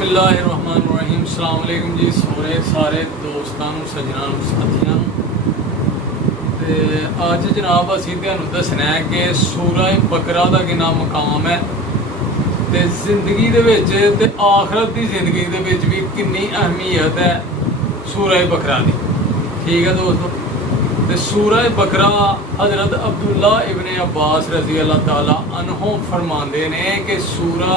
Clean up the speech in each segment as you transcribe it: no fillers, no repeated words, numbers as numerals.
बिस्मिल्लाहिर्रहमानिर्रहीम अस्सलाम वालेकुम जी सारे दोस्तों सज्जनों साथियों ते अज जनाब असी तुहानू दसना है कि सूरह बकरा का कितना मकाम है ते जिंदगी दे विच ते आखरत की जिंदगी दे विच भी कितनी अहमियत है सूरह बकरा की। ठीक है दोस्तों, ते सूरह बकरा हज़रत अब्दुल्ला इब्ने अब्बास रज़ी अल्लाह ताला अन्हो फरमाते ने कि सूरह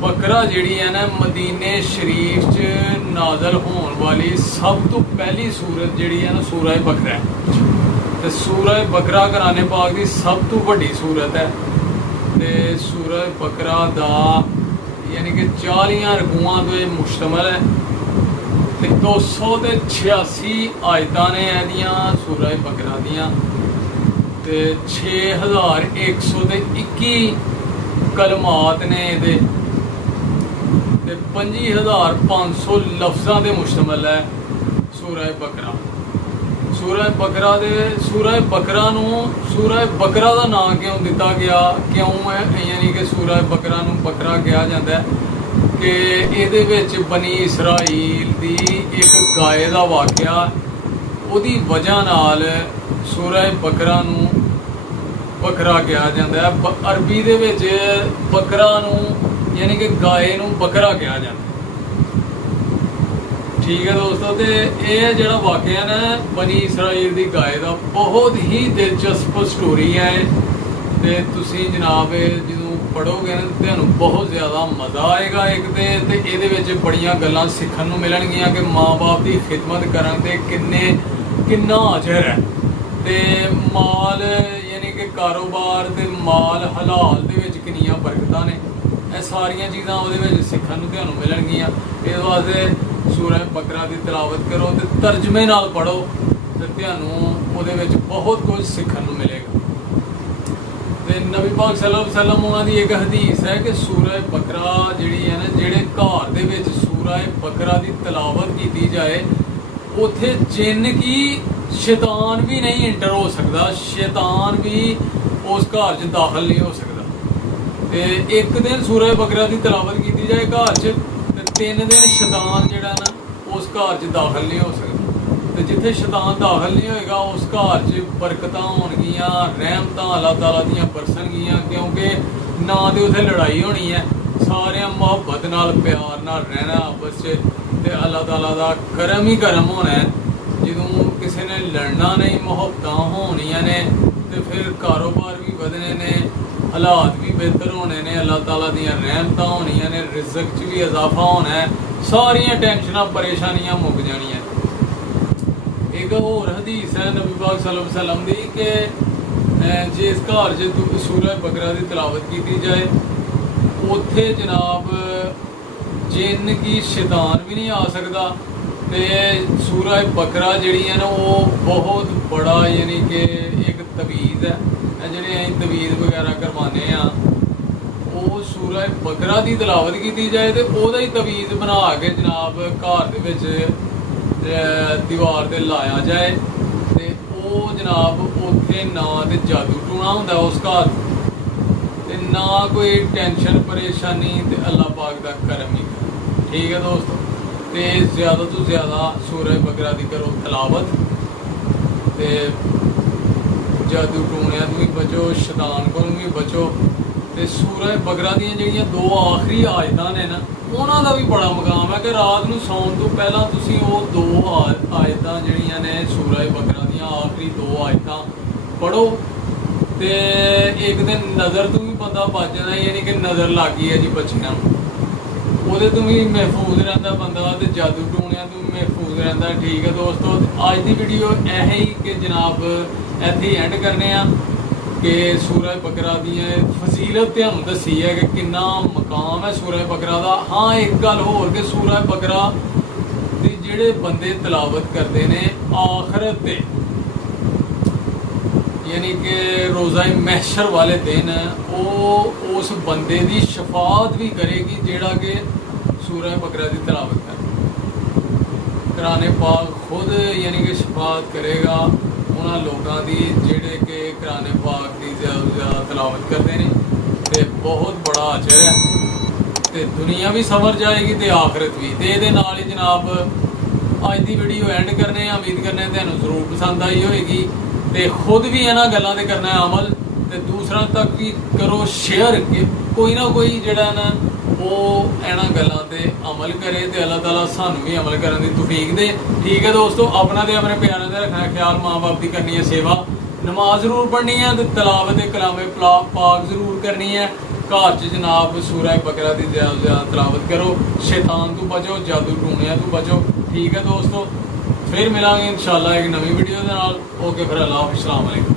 बकरा जिहड़ी है ना मदीने शरीफ च नाज़ल होने वाली सब तो पहली सूरत जिहड़ी है ना सूरह बकरा है। तो सूरह बकरा कुरान पाक की सब तो बड़ी सूरत है। तो सूरह बकरा दा यानी कि 40 रकूआं तो मुश्तमल है। तो 286 आयतां ने एहदियां सूरह बकरा दियां ते 6121 कलमात ने एहदे ते 25,500 लफ्ज़ां दे मुश्तमल है सूरह बकरा। सूरह बकरा का नाम क्यों दिता गया, क्यों है यानी कि सूरह बकरा नूं बकरा कहा जाता है कि इहदे विच बनी इसराइल दी एक गाय का वाक़या उहदी वजह नाल सूरह बकरा नूं बकरा कहा जाता है। अरबी दे विच बकरा नूं यानी कि गाय नूं बकरा कहा जाता है। ठीक है दोस्तों, तो यह जो वाक़या ना बनी इसराइल की गाय का बहुत ही दिलचस्प स्टोरी है। तो तुसी जनाब जो पढ़ोगे ना तो बहुत ज़्यादा मज़ा आएगा। एक तो ये बड़िया गल्लां सीखण नूं मिलणगियां कि माँ बाप की खिदमत करन ते किन्ना अजर है। तो माल यानी कि कारोबार ते माल हलाल दे विच किन्नियां बरकतां ने, ये सारिया चीज़ां उहदे विच सीखण नूं तुहानूं मिलणगियां। इस वास्ते सूरह बकरा की तिलावत करो तो तर्जमे नाल पढ़ो तो तुहानूं उहदे विच बहुत कुछ सीखण नूं मिलेगा। तो नबी पाक सल्लल्लाहु अलैहि वसल्लम उन्हां दी एक हदीस है कि सूरह बकरा जिहड़ी है ना जिहड़े घर दे विच सूरह बकरा की तिलावत की जाए उत्थे जिन की शैतान भी नहीं इंटर हो सकता, शैतान भी उस घर च दाखिल नहीं हो सकता। तो एक दिन सूरह बकरा की तिलावत की जाए घर च, 3 दिन शैतान जिहड़ा ना उस घर च दाखिल नहीं हो सकता। तो जिथे शैतान दाखिल नहीं होएगा उस घर च बरकतां होणगियां, रहमतां अल्लाह ताला दियां बरसणगियां, क्योंकि ना तो उत्थे लड़ाई होनी है, सारे मुहब्बत नाल प्यार नाल रहना आपस च, ते अल्लाह ताला दा करम ही करम होना है। जदों किसी ने लड़ना नहीं, मुहब्बतां होनियां ने, तो फिर कारोबार भी वधने ने, हालात भी बेहतर होने ने, अल्लाह ताला दियां रहमतां होनियां ने, रिज़्क च भी इजाफा होना है, सारियां टेंशनां परेशानियां मुक जानियां। एक होर हदीस है नबी पाक सल्लल्लाहु अलैहि वसल्लम दी कि जिस घर च सूरह बकरा की तिलावत की जाए उत्थे जनाब जिन की शैतान भी नहीं आ सकता। तो सूरह बकरा जिहड़ी है ना वो बहुत बड़ा यानी कि एक तवीज़ है, जिहड़े असीं तवीज़ वगैरह करवाने हैं वो सूरह बकरा की तिलावत की जाए तो वही तवीज़ बना के जनाब घर दे विच दीवार ते लाया जाए तो वो जनाब उत्थे ना तो जादू टूना हुंदा उस घर ते ना कोई टेंशन परेशानी, तो अल्लाह पाक दा करम ही करम। ठीक है दोस्तों, तो ज़्यादा तो ज़्यादा सूरह बकरा की करो तिलावत, तो जादू टूणिया तो भी बचो, शैतान को भी बचो। तो सूरह बकरा दी जिहड़ियां 2 आखिरी आयतां ने ना उन्हां दा भी बड़ा मकाम है कि रात नूं सौण तो पहला तुसीं वो 2 आयतां जिहड़ियां ने सूरह बकरा दियां आखिरी 2 आयतां पढ़ो। तो एक दिन नज़र तो भी बंदा बच जाता, यानी कि नज़र लग गई है जी बच्चियां ਉਹਦੇ ਤੋਂ भी महफूज रहता बंदा, तो जादू टूणिया तो भी महफूज रहता। ठीक है दोस्तों, अज की वीडियो यही कि जनाब इत्थे एंड करने कि सूरह बकरा दी फजीलत तुहानूं दसी है कि किन्ना मकाम है सूरह बकरा का। हाँ एक गल होर कि सूरह बकरा दी जिहड़े बंदे तिलावत करते हैं आखरत ते यानी कि रोज़ा महशर वाले दिन वो उस बंदे की शफात भी करेगी जिहड़ा कि सूरह बकरा की तिलावत कर। कुरान पाक खुद यानी कि शफात करेगा उन्होंने लोगों की जिहड़े कि कुरान पाक की ज़्यादा तिलावत करते हैं। तो बहुत बड़ा अजर है। ਤੇ ਦੁਨੀਆ ਵੀ ਸਵਰ ਜਾਏਗੀ ਤੇ ਆਖਰਤ ਵੀ। ਤੇ ਇਹਦੇ ਨਾਲ ਹੀ ਜਨਾਬ ਅੱਜ ਦੀ ਵੀਡੀਓ ਐਂਡ ਕਰਨੇ ਆ। ਉਮੀਦ ਕਰਨੇ ਤੁਹਾਨੂੰ ਜ਼ਰੂਰ ਪਸੰਦ ਆਈ ਹੋਏਗੀ ਤੇ ਖੁਦ ਵੀ ਇਹਨਾਂ ਗੱਲਾਂ ਤੇ ਕਰਨਾ ਹੈ ਅਮਲ, ਤੇ ਦੂਸਰਾ ਤੱਕ ਵੀ ਕਰੋ ਸ਼ੇਅਰ ਕਿ ਕੋਈ ਨਾ ਕੋਈ ਜਿਹੜਾ ਨਾ ਉਹ ਇਹਨਾਂ ਗੱਲਾਂ ਤੇ ਅਮਲ ਕਰੇ ਤੇ ਅੱਲਾਹ ਤਾਲਾ ਸਾਨੂੰ ਵੀ ਅਮਲ ਕਰਨ ਦੀ ਤੌਫੀਕ ਦੇ। ਠੀਕ ਹੈ ਦੋਸਤੋ, ਆਪਣਾ ਤੇ ਆਪਣੇ ਪਿਆਰਿਆਂ ਦਾ ਰੱਖਣਾ ਖਿਆਲ, ਮਾਂ ਬਾਪ ਦੀ ਕਰਨੀ ਹੈ ਸੇਵਾ, ਨਮਾਜ਼ ਜ਼ਰੂਰ ਪੜ੍ਹਨੀ ਹੈ ਤੇ ਤਲਾਵਤ ਕਲਾਮੇ ਪਾਕ ਜ਼ਰੂਰ ਕਰਨੀ ਹੈ। ਘਰ 'ਚ ਜਨਾਬ ਸੂਰਾ ਬਕਰਾ ਦੀ ਜ਼ਿਆਦਾ ਤਲਾਵਤ ਕਰੋ, ਸ਼ੈਤਾਨ ਤੋਂ ਬਚੋ, ਜਾਦੂ ਟੂਣਿਆਂ ਤੋਂ ਬਚੋ। ਠੀਕ ਹੈ ਦੋਸਤੋ, ਫਿਰ ਮਿਲਾਂਗੇ ਇਨਸ਼ਾਅੱਲਾ ਇੱਕ ਨਵੀਂ ਵੀਡੀਓ ਦੇ ਨਾਲ। ਓਕੇ ਫਿਰ, ਅੱਲਾਹ ਹਾਫਿਜ਼, अस्सलाम वालेकुम।